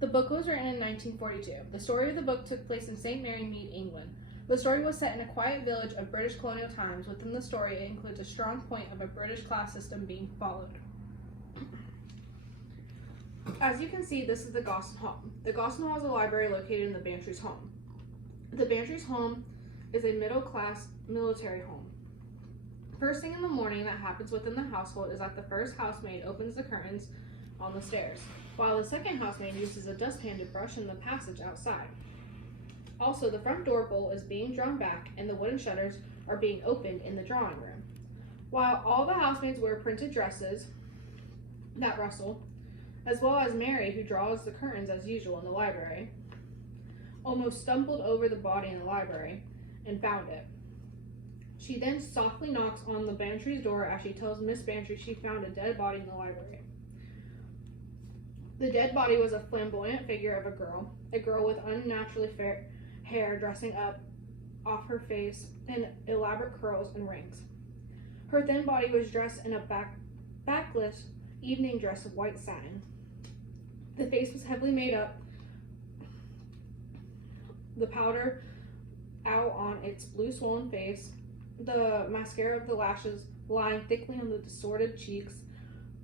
The book was written in 1942. The story of the book took place in St. Mary Mead, England. The story was set in a quiet village of British colonial times. Within the story, it includes a strong point of a British class system being followed. As you can see, this is the Gosson Hall. The Gosson Hall is a library located in the Bantry's home. The Bantry's home is a middle-class military home. First thing in the morning that happens within the household is that the first housemaid opens the curtains on the stairs, while the second housemaid uses a dustpan to brush in the passage outside. Also, the front door bolt is being drawn back and the wooden shutters are being opened in the drawing room. While all the housemaids wear printed dresses that rustle, as well as Mary, who draws the curtains as usual in the library, almost stumbled over the body in the library and found it. She then softly knocks on the Bantry's door as she tells Miss Bantry she found a dead body in the library. The dead body was a flamboyant figure of a girl with unnaturally fair hair dressing up off her face in elaborate curls and rings. Her thin body was dressed in a backless evening dress of white satin. The face was heavily made up, the powder out on its blue swollen face, the mascara of the lashes lying thickly on the distorted cheeks.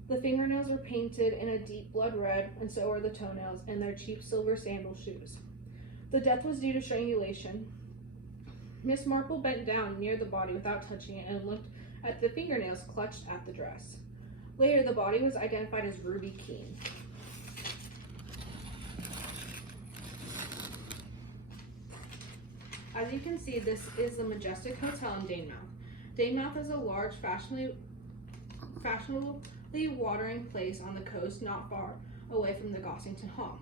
The fingernails were painted in a deep blood red, and so were the toenails and their cheap silver sandal shoes. The death was due to strangulation. Miss Marple bent down near the body without touching it and looked at the fingernails clutched at the dress. Later, the body was identified as Ruby Keene. As you can see, this is the Majestic Hotel in Daynemouth. Daynemouth is a large, fashionably watering place on the coast not far away from the Gossington Hall.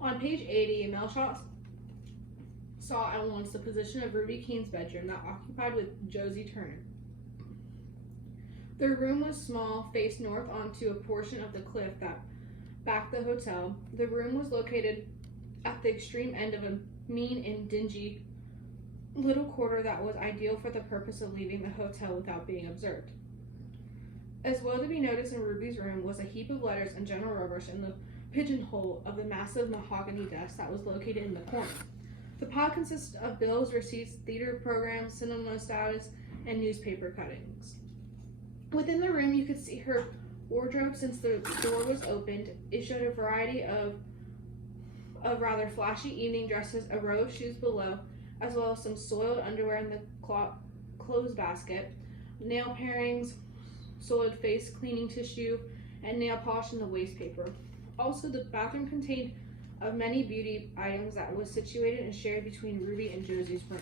On page 80, Melshot saw at once the position of Ruby Keene's bedroom that occupied with Josie Turner. Their room was small, faced north onto a portion of the cliff that backed the hotel. The room was located at the extreme end of a mean and dingy little quarter that was ideal for the purpose of leaving the hotel without being observed. As well to be noticed in Ruby's room was a heap of letters and general rubbish in the pigeonhole of the massive mahogany desk that was located in the corner. The pile consisted of bills, receipts, theater programs, cinema status, and newspaper cuttings. Within the room, you could see her wardrobe. Since the door was opened, it showed a variety of rather flashy evening dresses, a row of shoes below, as well as some soiled underwear in the clothes basket, nail pairings, soiled face cleaning tissue, and nail polish in the waste paper. Also, the bathroom contained of many beauty items that was situated and shared between Ruby and Josie's room.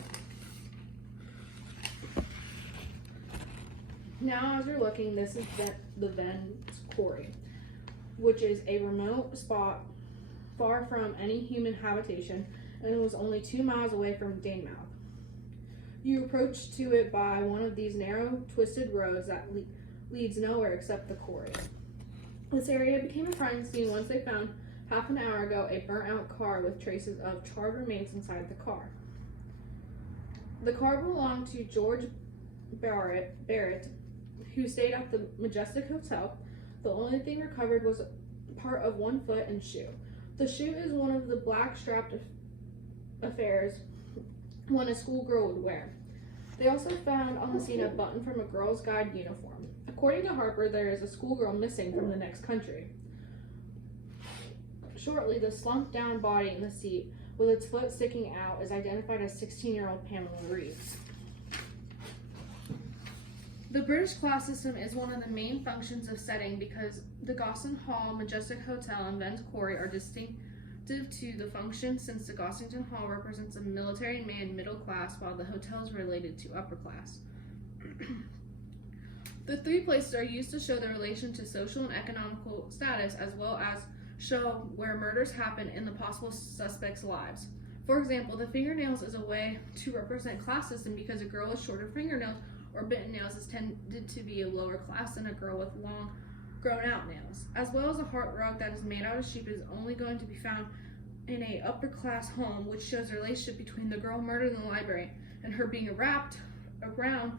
Now, as you're looking, this is the Venn's Quarry, which is a remote spot far from any human habitation, and it was only 2 miles away from Daynemouth. You approach to it by one of these narrow, twisted roads that leads nowhere except the quarry. This area became a crime scene once they found, half an hour ago, a burnt-out car with traces of charred remains inside the car. The car belonged to George Barrett, who stayed at the Majestic Hotel. The only thing recovered was part of one foot and shoe. The shoe is one of the black strapped affairs one a schoolgirl would wear. They also found on the scene a button from a Girl's Guide uniform. According to Harper, there is a schoolgirl missing from the next country. Shortly, the slumped down body in the seat with its foot sticking out is identified as 16-year-old Pamela Reeves. The British class system is one of the main functions of setting because the Gosson Hall, Majestic Hotel, and Venn's Quarry are distinctive to the function, since the Gossington Hall represents a military and manned middle class while the hotel is related to upper class. The three places are used to show the relation to social and economical status, as well as show where murders happen in the possible suspects' lives. For example, the fingernails is a way to represent class system because a girl with shorter fingernails or bitten nails is tended to be a lower class than a girl with long, grown-out nails. As well as a heart rug that is made out of sheep is only going to be found in a upper-class home, which shows the relationship between the girl murdered in the library and her being wrapped around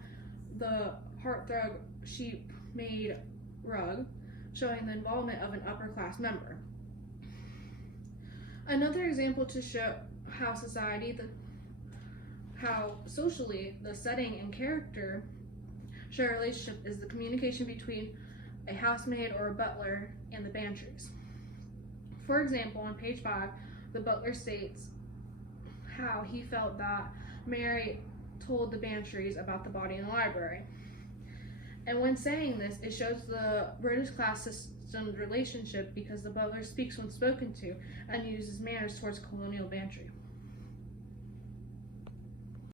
the hearthrug sheep-made rug, showing the involvement of an upper-class member. Another example to show how how socially the setting and character share a relationship is the communication between a housemaid or a butler and the Bantrys. For example, on page 5, the butler states how he felt that Mary told the Bantrys about the body in the library. And when saying this, it shows the British class system relationship because the butler speaks when spoken to and uses manners towards colonial Bantry.